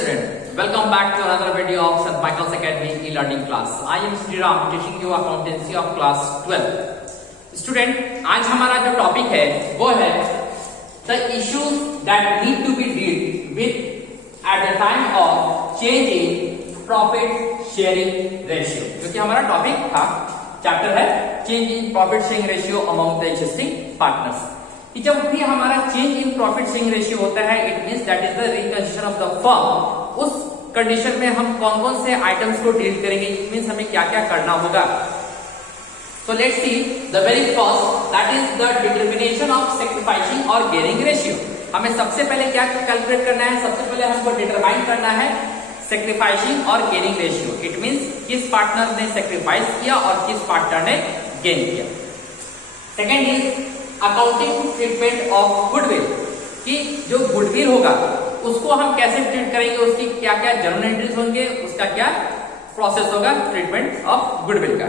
student, welcome back to another video of St. Michael's Academy e-learning class. I am Sriram teaching you accountancy of class 12. Student, आज हमारा जो topic है वो है the issues that need to be dealt with at the time of change in profit sharing ratio. जो कि हमारा topic था, चैप्टर है change in profit sharing ratio among the existing partners. कि जब भी हमारा change in profit sharing ratio होता है, it means that is the reconstruction of the firm. उस कंडीशन में हम कौन कौन से आइटम्स को डील करेंगे, इट मींस हमें क्या क्या करना होगा. So let's see the very first, that is the determination of sacrificing और गेनिंग रेशियो. हमें सबसे पहले क्या कैलकुलेट करना है, सबसे पहले हमको डिटरमाइन करना है सैक्रिफाइसिंग और गेनिंग रेशियो. इट मींस किस पार्टनर ने सैक्रिफाइस किया और किस पार्टनर ने गेन किया. Second is accounting treatment of goodwill, कि जो गुडविल होगा उसको हम कैसे ट्रीट करेंगे, उसकी क्या क्या जर्नल एंट्रीज होंगे, उसका क्या प्रोसेस होगा ट्रीटमेंट ऑफ गुडविल का.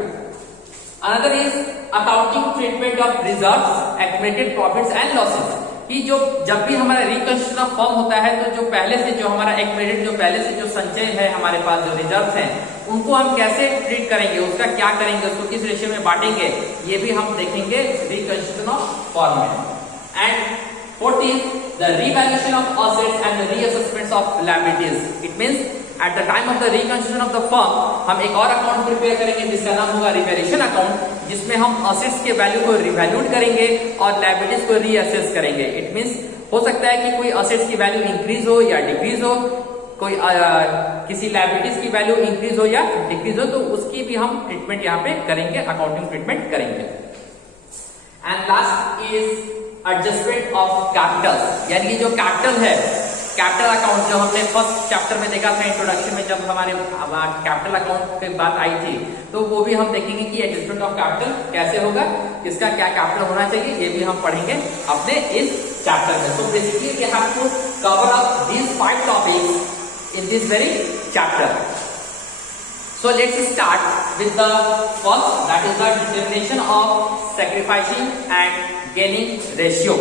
Another is accounting treatment of reserves, accumulated profits and losses, कि जो जब भी हमारा रिकंस्ट्रक्शन ऑफ फर्म होता है तो जो पहले से जो हमारा एक्यूमुलेटेड, जो पहले से जो संचय है हमारे पास, जो रिजर्व्स हैं, उनको हम कैसे ट्रीट करेंगे, उसका क्या करेंगे, उसको किस रेशियो में बांटेंगे, ये भी हम देखेंगे रिकंस्ट्रक्शन ऑफ फर्म में. And fourth is the revaluation of assets and the reassessments of liabilities. It means at the time of the reconstruction of the firm हम एक और अकाउंट प्रिपेयर करेंगे जिसका नाम होगा रिवैल्यूएशन अकाउंट, जिसमें हम असेट्स के वैल्यू को रिवैल्यूड करेंगे और लायबिलिटीज को रीअसेस करेंगे. इट मींस हो सकता है कि कोई असेट्स की वैल्यू इंक्रीज हो या डिक्रीज हो, कोई किसी लायबिलिटीज की वैल्यू इंक्रीज हो या डिक्रीज हो, तो उसकी भी हम ट्रीटमेंट यहाँ पे करेंगे, अकाउंटिंग ट्रीटमेंट करेंगे. And last is adjustment of capital, यानी जो कैपिटल है, कैपिटल अकाउंट जो हमने फर्स्ट चैप्टर में देखा था इंट्रोडक्शन में, जब हमारे कैपिटल अकाउंट की बात आई थी, तो वो भी हम देखेंगे कि एडजस्टमेंट ऑफ कैपिटल कैसे होगा, किसका क्या कैपिटल होना चाहिए, ये भी हम पढ़ेंगे अपने इस चैप्टर में. So basically we have to cover up these 5 topics in this very chapter. So let's start with the first, that is the determination of sacrificing and gaining ratio.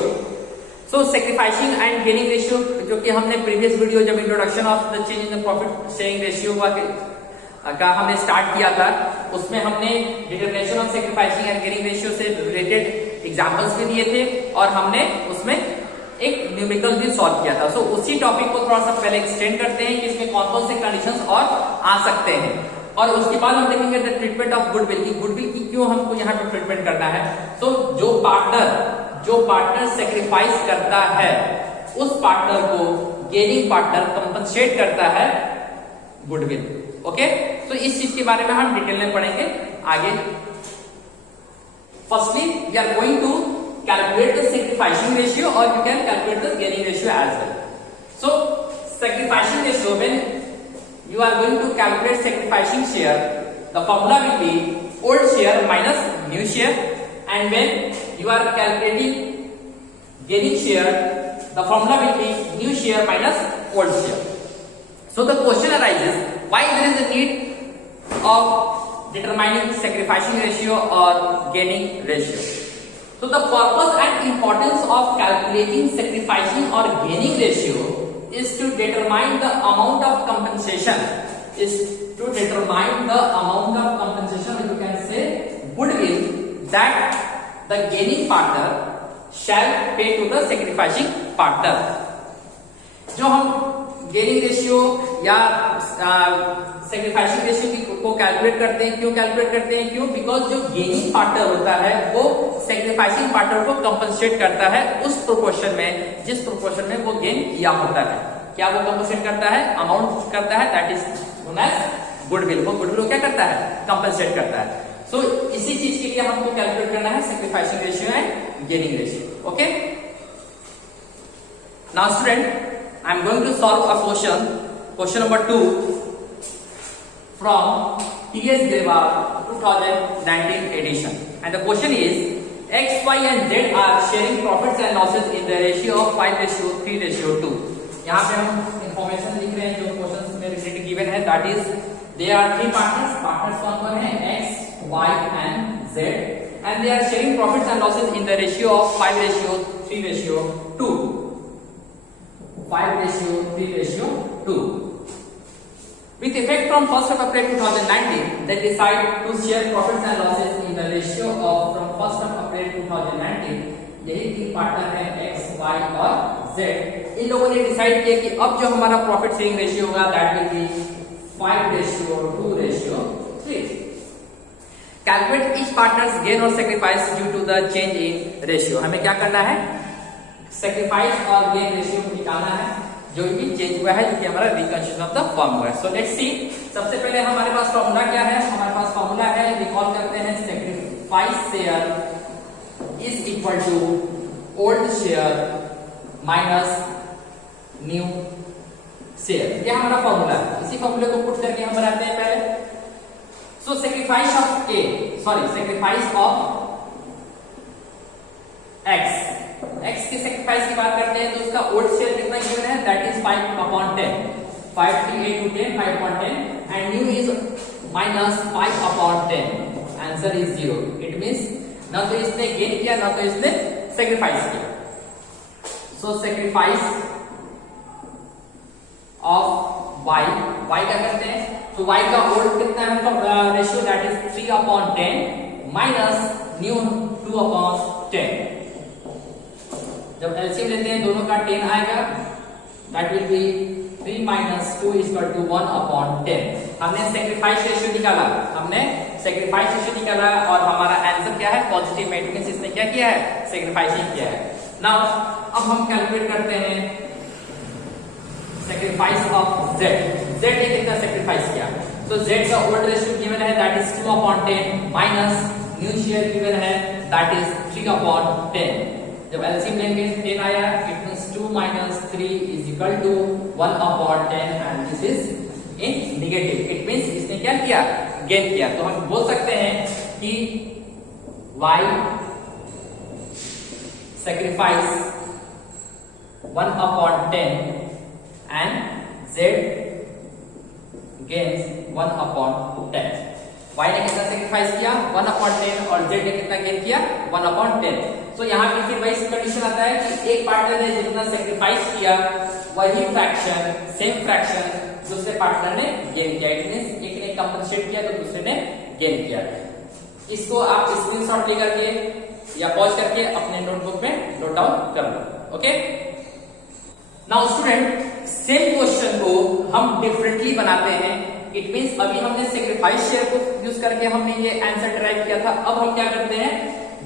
So sacrificing and gaining ratio, जो कि हमने previous video जब introduction of the change in the profit sharing ratio का हमने start किया था, उसमें हमने determination of sacrificing and gaining ratio से related examples भी दिए थे और हमने उसमें एक न्यूमेरिकल भी सॉल्व किया था. सो उसी टॉपिक को थोड़ा सा पहले एक्सटेंड करते हैं कि इसमें कौन कौन से कंडीशंस और आ सकते हैं, और उसके बाद हम देखेंगे द ट्रीटमेंट ऑफ गुडविल, की गुडविल की क्यों हमको यहाँ पे ट्रीटमेंट करना है. तो जो पार्टनर सेक्रीफाइस करता है उस पार्टनर को गेनिंग पार्टनर कंपनसेट करता है गुडविल. ओके, तो इस चीज के बारे में हम डिटेल में पढ़ेंगे आगे. Firstly we are going to calculate the sacrificing ratio, or you can calculate the gaining ratio as well. So sacrificing ratio, when you are going to calculate sacrificing share, the formula will be old share minus new share, and when you are calculating gaining share, the formula will be new share minus old share. So the question arises, why there is a need of determining sacrificing ratio or gaining ratio. So the purpose and importance of calculating sacrificing or gaining ratio is to determine the amount of compensation. Is to determine the amount of compensation, or you can say goodwill, that the gaining partner shall pay to the sacrificing partner. जो हम gaining ratio या sacrificing ratio को calculate करते हैं, क्यों calculate करते हैं, क्यों, बिकॉज जो गेनिंग पार्टनर होता है वो सैक्रिफाइसिंग पार्टनर को कंपनसेट करता है उस प्रोपोर्शन में जिस प्रोपोर्शन में वो गेन किया होता है. क्या वो कंपनसेट करता है, अमाउंट करता है, that is known as goodwill. वो गुडविल क्या करता है, कंपनसेट करता है. सो इसी चीज के लिए हमको कैलकुलेट करना है sacrificing ratio and gaining ratio. Okay, now student, I am going to solve a question number 2 from T.S. Grewal 2019 edition, and the question is X, Y and Z are sharing profits and losses in the ratio of 5:3:2. यहाँ पे हम information लिख रहे हैं जो question में related given है, that is they are 3 partners कौन है, X, Y and Z, and they are sharing profits and losses in the ratio of 5:3:2. 5:3:2. With effect from 1st of April 2019, they decide to share profits and losses in the ratio of from 1st of April 2019. यही तीन partner है X, Y और Z। इन लोगों ने decide किया कि अब जो हमारा प्रॉफिट शेयरिंग रेशियो होगा that will be 5:2:3। Calculate each partners gain और sacrifice due to the change in ratio. हमें क्या करना है, सैक्रिफाइस और गेन रेशियो को निकालना है जो भी चेंज हुआ है, जो कि हमारा रिकंस्ट्रक्शन ऑफ द फॉर्म हुआ है। सो लेट्स सी, सबसे पहले हमारे पास फॉर्मूला क्या है, हमारे पास फॉर्मूला है, रिकॉल करते हैं, sacrifice share is equal to old share minus new share. ये हमारा फॉर्मूला है। इसी फॉर्मूले को पुट करके हम बनाते हैं पहले। So sacrifice of sacrifice of X की सैक्रिफाइस की बात करते हैं तो उसका ओल्ड शेयर कितना गिवन है, that is 5/10, 5 3 8 2 10, 5/10 and new is minus 5/10। Answer is 0। It means ना तो इसने गेन किया ना तो इसने सैक्रिफाइस किया। सो सैक्रिफाइस ऑफ y क्या करते हैं, तो y का ओल्ड कितना है ratio, that is 3/10 minus new 2/10। जब एलसीएम लेते हैं दोनों का 10 आएगा, that will B 3 minus 2 is equal to 1/10। हमने सैक्रिफाइस रेशियो निकाला और हमारा आंसर क्या है, पॉजिटिव मैट्रिक्स। इसने क्या किया है, सैक्रिफाइसिंग किया है। नाउ अब हम कैलकुलेट करते हैं सैक्रिफाइस ऑफ z ने कितना सैक्रिफाइस किया। तो z का ओल्ड रेशियो गिवन है, that is 2/10 minus new share given है, दैट इज 3/10। जब एलसीएम लेंगे 10 आया, it means 2 minus 3 is equal to 1/10 and this is in negative। It means इसने क्या किया, गेन किया। तो हम बोल सकते हैं कि y sacrifice 1/10 and z gains 1/10। y ने कितना सैक्रिफाइस किया, 1/10 और z ने कितना गेन किया, 1/10। तो यहाँ पे फिर वही कंडीशन आता है कि एक पार्टनर ने जितना सैक्रिफाइस किया वही फ्रैक्शन, सेम फ्रैक्शन दूसरे पार्टनर ने गेन किया। इट मींस एक ने कंपनसेट किया तो दूसरे ने गेन किया। इसको आप स्क्रीनशॉट लेकर के या पॉज करके अपने नोटबुक में नोट डाउन कर लो। Okay, now student, same question को हम डिफरेंटली बनाते हैं। इट मींस अभी हमने सैक्रिफाइस शेयर को यूज करके हमने ये आंसर डिराइव किया था। अब हम क्या करते हैं,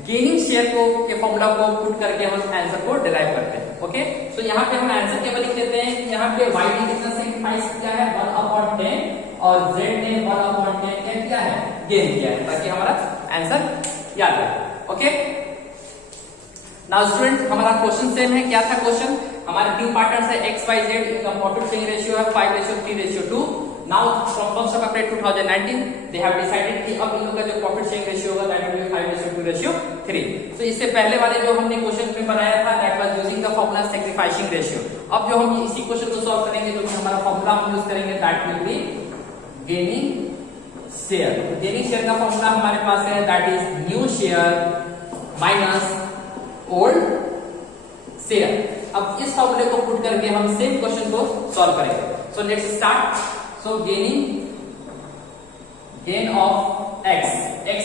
गेनिंग शेयर को के फॉर्मूला को पुट करके हम आंसर को डिराइव करते हैं। ओके, तो यहाँ पे हम आंसर केवल लिख देते हैं कि यहाँ पे y ने कितना सैक्रिफाइस किया है, 1/10 और z ने 1/10 क्या किया है, गेन किया है, ताकि हमारा आंसर याद रहे। ओके, नाउ स्टूडेंट, हमारा क्वेश्चन सेम है। क्या था क्वेश्चन, हमारे तीन पार्टनर्स है x y z, इनका प्रॉफिट शेयरिंग रेशियो है 5:3:2। Now from 1st of April 2019 they have decided कि अब इन लोगों का जो प्रॉफिट शेयरिंग रेशियो होगा दैट विल बी 5:2:3। तो इससे पहले वाले जो हमने क्वेश्चन में बनाया था that was using the formula sacrificing ratio. अब जो हम इसी क्वेश्चन को सॉल्व करेंगे तो हमारा फॉर्मूला हम यूज करेंगे, that will B gaining share. तो गेनिंग शेयर का फॉर्मूला हमारे पास है, that is new share minus old share. अब इस फॉर्मूले को पुट करके हम सेम क्वेश्चन को सॉल्व करेंगे। So let's start. So gain of x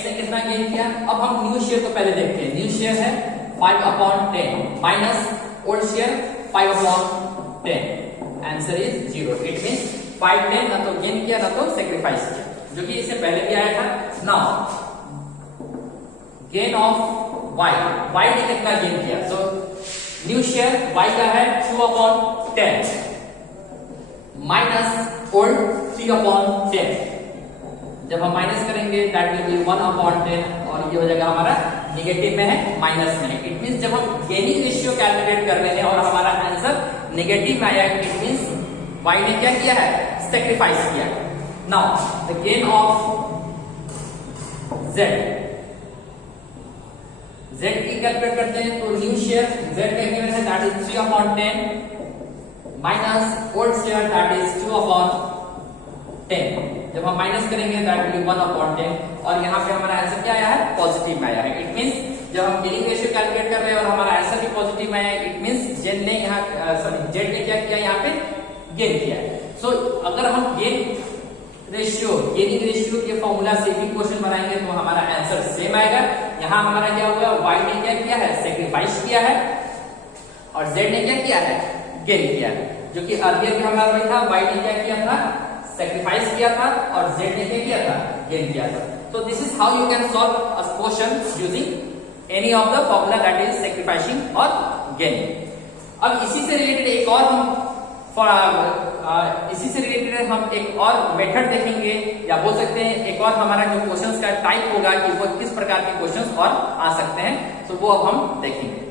ने कितना गेन किया। अब हम न्यू शेयर को पहले देखते हैं। न्यू शेयर है 5/10 minus old share 5/10। Answer is 0। It means 5/10 ना तो गेन किया ना तो सैक्रिफाइस किया, जो कि इससे पहले भी आया था। नाउ गेन ऑफ y ने कितना गेन किया। सो न्यू शेयर y का है 2/10 माइनस ओल्ड 3/10। जब हम माइनस करेंगे दैट विल बी 1/10 और ये हो जाएगा हमारा नेगेटिव में है, माइनस में है। इट मींस जब हम गेनिंग रेशियो कैलकुलेट कर रहे हैं और हमारा आंसर नेगेटिव में आया, इट मींस y ने क्या किया है, सैक्रिफाइस किया। Now the gain of z की कैलकुलेट करते हैं। तो न्यू शेयर z का गिवन है that is 3/10 minus old share that is 2/10। जब हम माइनस करेंगे दैट विल बी 1/10 और यहाँ पे हमारा आंसर क्या आया है, पॉजिटिव में आया है। इट मींस जब हम गेनिंग रेशियो कैलकुलेट कर रहे हैं और हमारा आंसर भी पॉजिटिव में आया, इट मींस जेड ने क्या किया, यहाँ पे गेन किया है। सो अगर हम गेन रेशियो, गेनिंग रेशियो के फॉर्मूला से भी क्वेश्चन बनाएंगे तो हमारा आंसर सेम आएगा। यहाँ हमारा क्या हुआ, y ने क्या किया है, सेक्रीफाइस किया है, और z ने क्या किया है, गेन किया है। जो कि अर्लियर में हमारा वही था, y ने क्या किया था, सेक्रीफाइस किया था, और z ने क्या किया था, गेन किया था। तो this is how you can solve a question using any of the formula that is sacrificing और गेनिंग। अब इसी से रिलेटेड एक और हम एक और मेथड देखेंगे, या बोल सकते हैं एक और हमारा जो क्वेश्चंस का टाइप होगा कि वो किस प्रकार के क्वेश्चंस और आ सकते हैं, तो वो अब हम देखेंगे।